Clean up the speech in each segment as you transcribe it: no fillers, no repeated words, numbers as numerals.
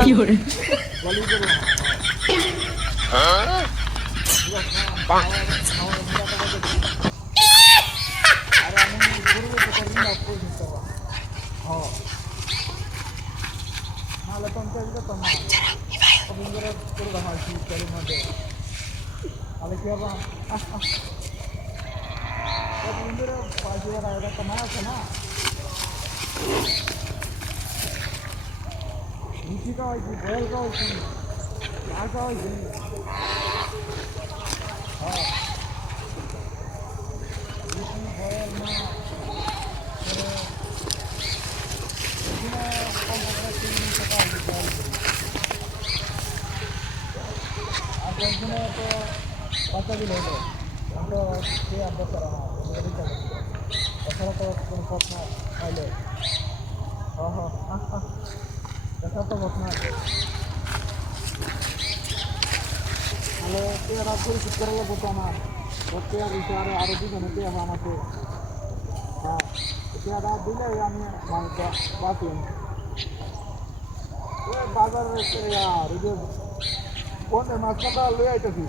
কি করে বাচ্চা দিল হলো তো সে আব্বাস করা না তাছাড়া তো কোনো পথ না পাইলে দেখার তো পথ না তাহলে পেয়ারা পরিচিত করে লাগবো তো আমার পেয়ার দিতে আরো দুজনে পেয়ারা আমাকে হ্যাঁ পেয়ারা দিলে আমি বাঁচি বাজারের আর ওই যে কোনটা মাছটা লয়ে আইতেছি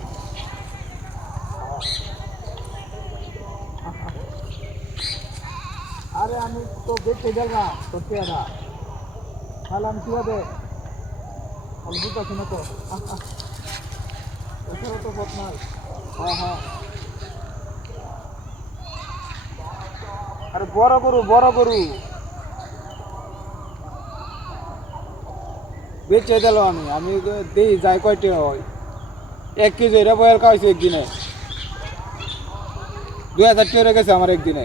আরে আমি তো দেখতে গেল না তোর পেয়ারা তাহলে আমি কীভাবে আমি বুঝতেছি না তো এছাড়া তো পথ নাই হ্যাঁ আরে বড় গরু বেচে দিল আমি দিই যাই কয়টি হয় 1 কেজি এটা বয়াল খাওয়াইছি একদিনে 2000 টাকা গেছে আমার একদিনে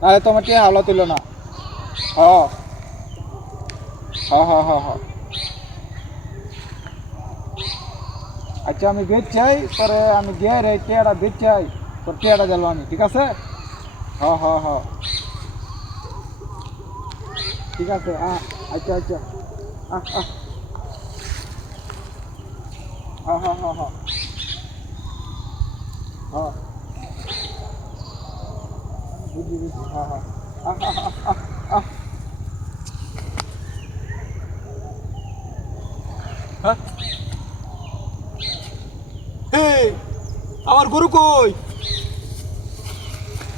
নাহলে তোমার কে হাওলা তুলো না হ আচ্ছা আমি বেচ চাই পরে আমি গিয়ে রে টেয়াটা বেচ চাই তোর টেয়াটা গেল আমি ঠিক আছে হ ঠিক আছে আচ্ছা বুঝি আমার গরু কই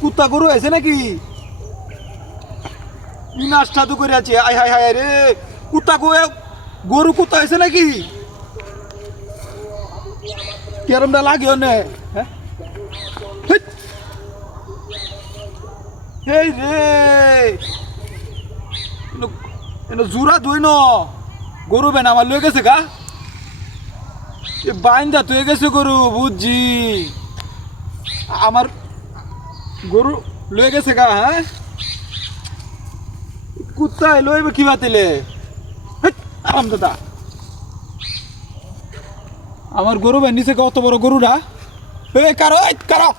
কুত্তা গরু আছে নাকি নাস্তা তো করে আছে আয় হায় হায় রে কুত্তা কই গরু কুত্তা আছে নাকি কেরমটা লাগে নে এই রে জোড়া ধুই ন গরু বেন আমার লয়ে গেছে গা বাইন্দা তুই গেছে গরু বুঝছি আমার গরু লয়ে গেছে গা হ্যাঁ কুত্তায় লইবে কি বাতিলে আরাম দাদা আমার গরু বেন নিচে কত বড় গরুটা কারো